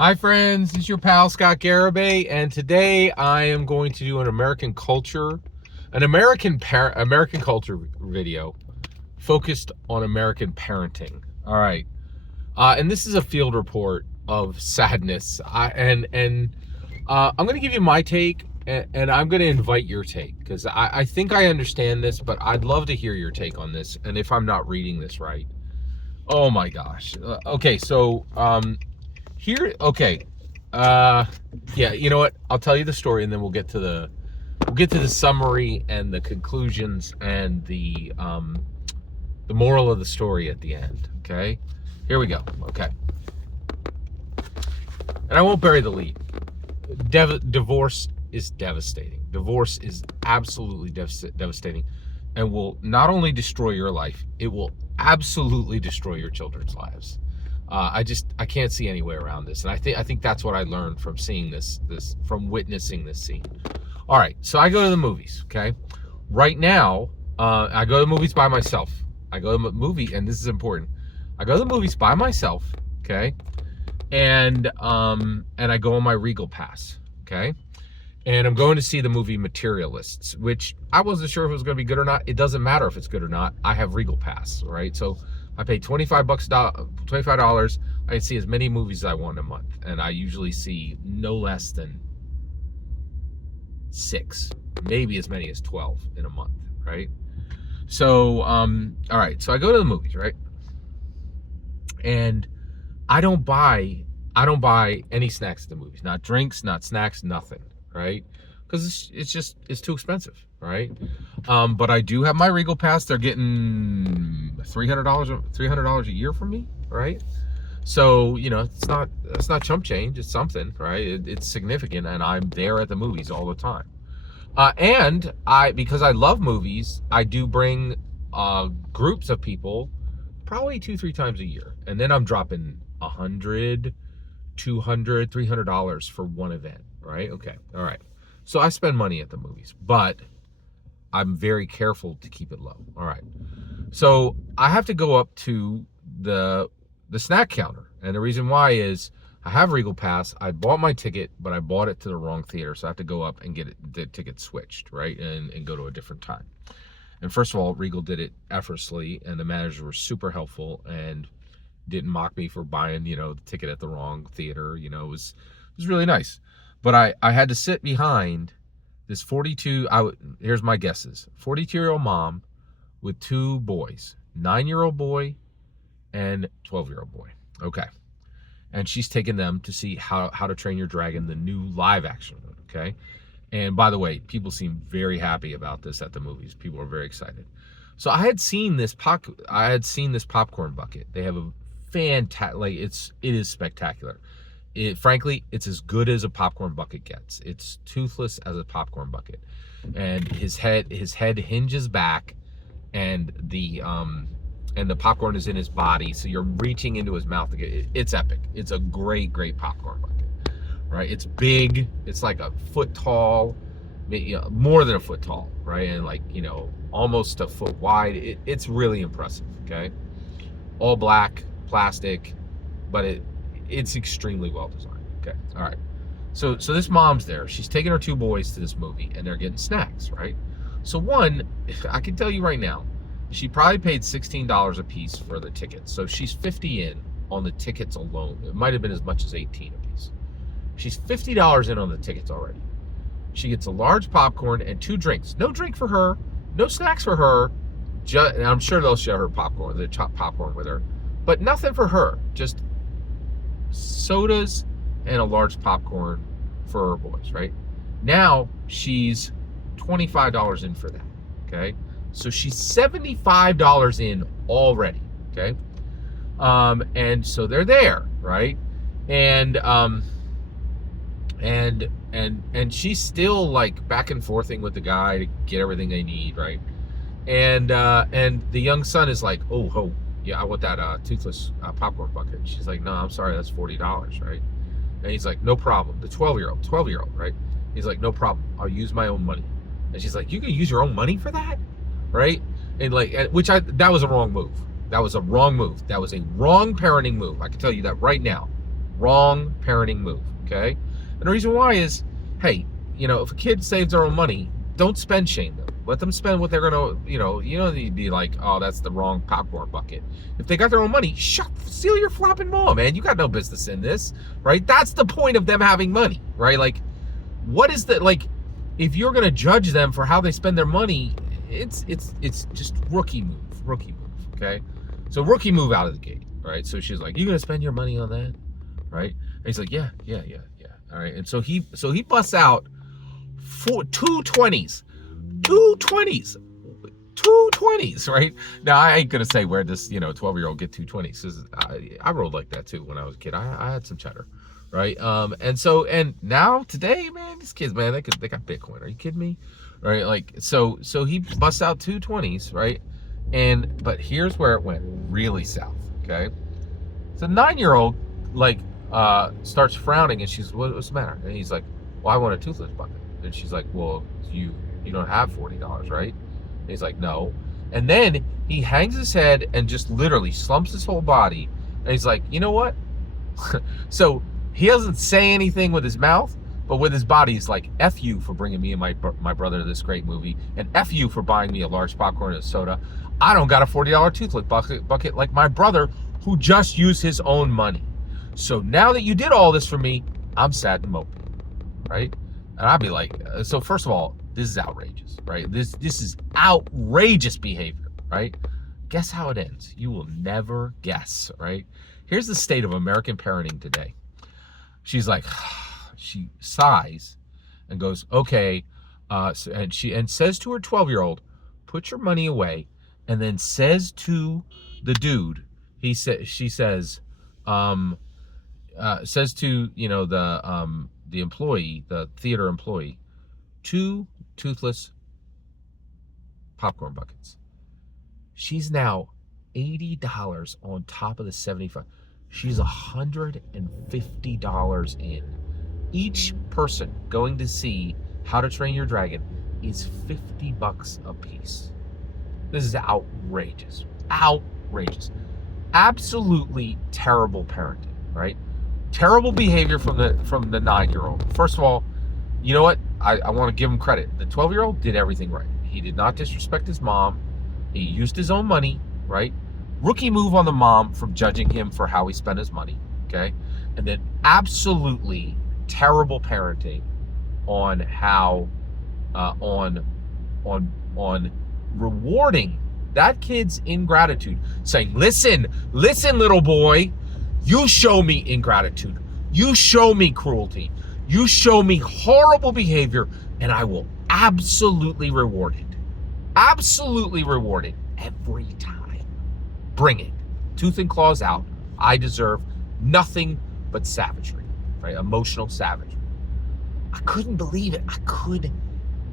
Hi friends, it's your pal Scott Garibay, and today I am going to do an American culture video focused on American parenting. All right, and this is a field report of sadness. I'm going to give you my take, and I'm going to invite your take because I think I understand this, but I'd love to hear your take on this. And if I'm not reading this right, oh my gosh. Okay, so here, okay. Yeah, you know what? I'll tell you the story, and then we'll get to the summary and the conclusions and the moral of the story at the end. Okay, here we go. Okay, and I won't bury the lead. Divorce is devastating. Divorce is absolutely devastating, and will not only destroy your life, it will absolutely destroy your children's lives. I can't see any way around this, and I think that's what I learned from seeing this from witnessing this scene. All right, so I go to the movies. Okay, right now I go to the movies by myself. I go to the movie, and this is important. I go to the movies by myself. Okay, and I go on my Regal Pass. Okay, and I'm going to see the movie Materialists, which I wasn't sure if it was going to be good or not. It doesn't matter if it's good or not. I have Regal Pass, right? So I pay $25. I can see as many movies as I want a month, and I usually see no less than 6, maybe as many as 12 in a month, right? So, all right. So I go to the movies, right? And I don't buy any snacks at the movies. Not drinks, not snacks, nothing, right? Because it's too expensive, right? But I do have my Regal Pass. They're getting $300 a year from me, right? So it's not chump change. It's something, right? It's significant, and I'm there at the movies all the time. And because I love movies, I do bring groups of people, probably 2-3 times a year, and then I'm dropping $100, $200, $300 for one event, right? Okay, all right. So I spend money at the movies, but I'm very careful to keep it low. All right. So I have to go up to the snack counter. And the reason why is I have Regal Pass. I bought my ticket, but I bought it to the wrong theater. So I have to go up and get the ticket switched, right? And go to a different time. And first of all, Regal did it effortlessly, and the managers were super helpful and didn't mock me for buying, the ticket at the wrong theater. It was really nice. But I had to sit behind this 42, here's my guesses, 42-year-old mom with 2 boys, 9-year-old boy and 12-year-old boy. Okay. And she's taking them to see How to Train Your Dragon, the new live action one. Okay. And by the way, people seem very happy about this at the movies. People are very excited. So I had seen this popcorn bucket. They have a fantastic, it is spectacular. Frankly, it's as good as a popcorn bucket gets. It's toothless as a popcorn bucket, and his head hinges back, and the popcorn is in his body, so you're reaching into his mouth to get it. It's epic. It's a great popcorn bucket, right? It's big. It's like a foot tall, more than a foot tall, right? And almost a foot wide. It's really impressive. Okay, all black plastic, but it's extremely well designed. Okay, all right. So this mom's there. She's taking her 2 boys to this movie, and they're getting snacks, right? So one, I can tell you right now, she probably paid $16 a piece for the tickets. So she's $50 in on the tickets alone. It might have been as much as $18 a piece. She's $50 in on the tickets already. She gets a large popcorn and 2 drinks. No drink for her, no snacks for her. And I'm sure they'll share her popcorn, the chopped popcorn with her, but nothing for her. Just sodas and a large popcorn for her boys, right? Now she's $25 in for that. Okay, so she's $75 in already. Okay, and so they're there, right? And she's still like back and forthing with the guy to get everything they need, right? And the young son is like, oh yeah, I want that toothless popcorn bucket. She's like, no, I'm sorry, that's $40, right? And he's like, no problem. The 12-year-old, right? He's like, no problem, I'll use my own money. And she's like, you can use your own money for that, right? And that was a wrong move. That was a wrong move. That was a wrong parenting move. I can tell you that right now. Wrong parenting move, okay? And the reason why is, hey, if a kid saves their own money, don't spend shame them. Let them spend what they're gonna, you don't need to be like, oh, that's the wrong popcorn bucket. If they got their own money, steal your flapping maw, man. You got no business in this, right? That's the point of them having money, right? Like, what is the, like, if you're gonna judge them for how they spend their money, it's just rookie move, okay? So rookie move out of the gate, right? So she's like, you gonna spend your money on that, right? And he's like, yeah. All right. And so he busts out two 20s, right? Now I ain't gonna say where this 12-year-old get 220s. I rolled like that too when I was a kid. I had some cheddar, right? And now today, man, these kids, man, they got Bitcoin. Are you kidding me? Right? Like, so he busts out 220s, right? But here's where it went really south. Okay, so 9-year-old starts frowning, and she's, what's the matter? And he's like, well, I want a toothless bucket. And she's like, well, you don't have $40, right? And he's like, no. And then he hangs his head and just literally slumps his whole body. And he's like, you know what? So he doesn't say anything with his mouth, but with his body, he's like, F you for bringing me and my brother to this great movie, and F you for buying me a large popcorn and a soda. I don't got a $40 toothless bucket like my brother, who just used his own money. So now that you did all this for me, I'm sad and mopey, right? And I'd be like, so first of all, this is outrageous, right? This is outrageous behavior, right? Guess how it ends? You will never guess, right? Here's the state of American parenting today. She's like, she sighs and goes, okay, and says to her 12-year-old, put your money away, and then says to the dude, she says to the employee, the theater employee, 2 toothless popcorn buckets. She's now $80 on top of the $75. She's $150 in. Each person going to see How to Train Your Dragon is $50 a piece. This is outrageous. Absolutely terrible parenting, right? Terrible behavior from the 9-year-old. First of all, you know what? I want to give him credit. The 12-year-old did everything right. He did not disrespect his mom. He used his own money, right? Rookie move on the mom from judging him for how he spent his money, okay? And then absolutely terrible parenting on how on rewarding that kid's ingratitude, saying, listen, little boy, you show me ingratitude, you show me cruelty, you show me horrible behavior, and I will absolutely reward it every time. Bring it, tooth and claws out. I deserve nothing but savagery, right? Emotional savagery. I couldn't believe it. I could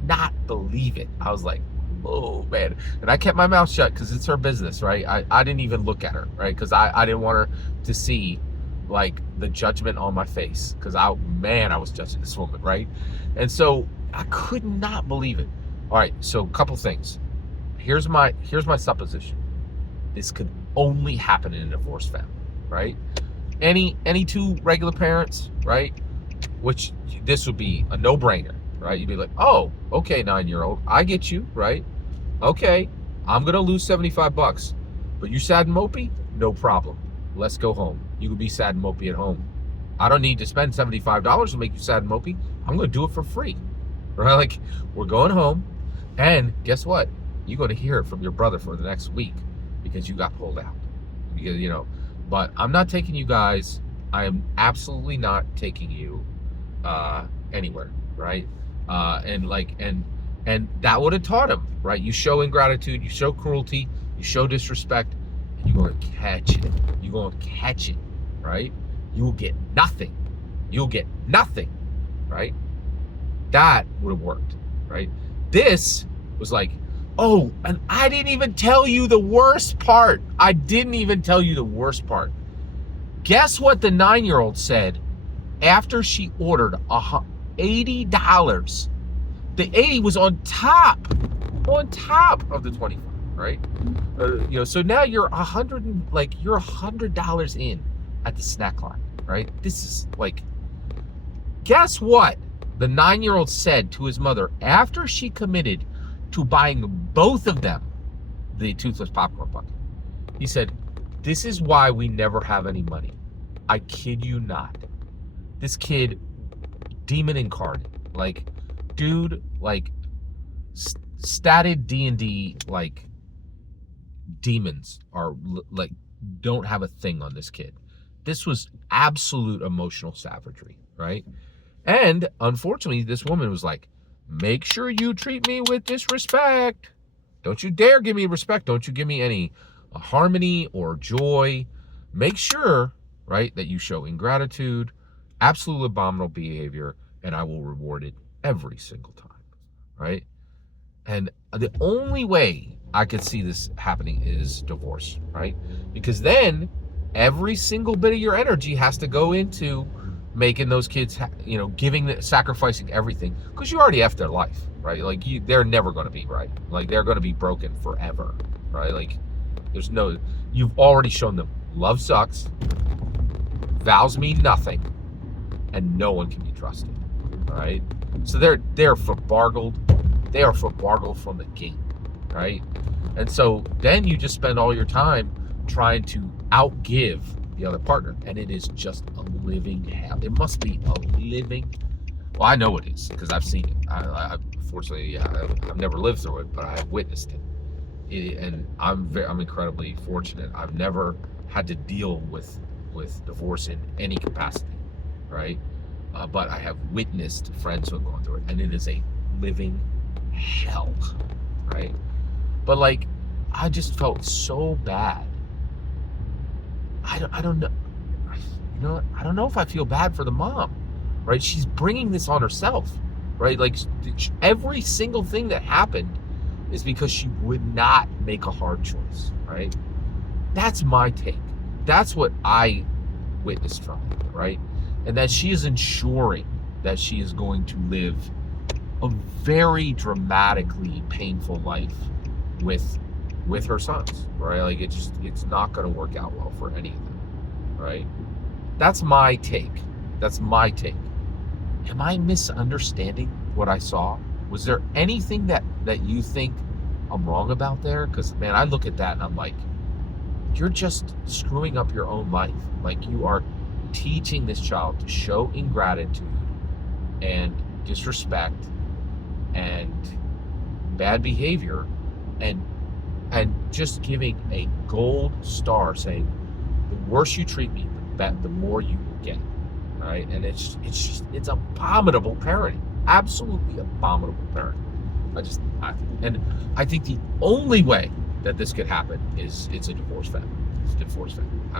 not believe it. I was like, oh man. And I kept my mouth shut because it's her business, right? I didn't even look at her, right? Because I didn't want her to see like the judgment on my face, because I was judging this woman, right? And so I could not believe it. All right, so a couple things. Here's my supposition. This could only happen in a divorced family, right? Any 2 regular parents, right? Which this would be a no-brainer, right? You'd be like, oh, okay, 9-year-old, I get you, right? Okay, I'm gonna lose $75, but you sad and mopey? No problem. Let's go home. You can be sad and mopey at home. I don't need to spend $75 to make you sad and mopey. I'm gonna do it for free, right? Like, we're going home, and guess what? You're gonna hear it from your brother for the next week because you got pulled out. Because, but I'm not taking you guys. I am absolutely not taking you anywhere, right? And that would have taught him, right? You show ingratitude, you show cruelty, you show disrespect, and you're going to catch it. You're going to catch it, right? You will get nothing. You'll get nothing, right? That would have worked, right? This was like, oh, and I didn't even tell you the worst part. Guess what the 9-year-old said after she ordered $80? The 80 was on top of the 25, right? So now you're $100 in at the snack line. right? This is like, guess what? The 9-year-old said to his mother after she committed to buying both of them the toothless popcorn bucket. He said, "This is why we never have any money." I kid you not. This kid, demon incarnate, like, dude, like, statted D&D, like, demons are like, don't have a thing on this kid. This was absolute emotional savagery, right? And unfortunately, this woman was like, "Make sure you treat me with disrespect. Don't you dare give me respect. Don't you give me any harmony or joy. Make sure, right, that you show ingratitude, absolute abominable behavior, and I will reward it every single time," right? And the only way I could see this happening is divorce, right? Because then every single bit of your energy has to go into making those kids, sacrificing everything, because you already effed their life, right? Like, they're never going to be right. Like, they're going to be broken forever, right? Like, you've already shown them love sucks, vows mean nothing, and no one can be trusted, right? So they're forbargled. They are forbargled from the gate, right? And so then you just spend all your time trying to outgive the other partner, and it is just a living hell. It must be a living. Well, I know it is because I've seen it. Fortunately, I've never lived through it, but I have witnessed it. And I'm incredibly fortunate. I've never had to deal with divorce in any capacity, right? But I have witnessed friends who have gone through it, and it is a living hell, right? But like, I just felt so bad. I don't know. You know, I don't know if I feel bad for the mom, right? She's bringing this on herself, right? Like, every single thing that happened is because she would not make a hard choice, right? That's my take. That's what I witnessed from it, right? And that she is ensuring that she is going to live a very dramatically painful life with her sons, right? Like, it's not going to work out well for any of them, right? That's my take. Am I misunderstanding what I saw? Was there anything that you think I'm wrong about there? Because, man, I look at that and I'm like, you're just screwing up your own life. Like, you are teaching this child to show ingratitude and disrespect and bad behavior, and just giving a gold star saying, the worse you treat me, the more you will get, right? And it's abominable parenting, absolutely abominable parenting. I think the only way that this could happen is it's a divorce family. It's a divorce family. I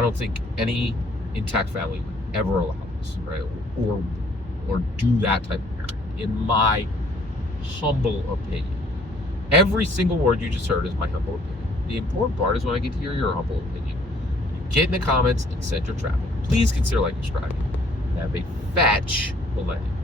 don't think any intact family would ever allow this, right? Or do that type of parenting, in my humble opinion. Every single word you just heard is my humble opinion. The important part is when I get to hear your humble opinion. You get in the comments and send your traffic. Please consider liking, subscribing, and have a fetch millennium.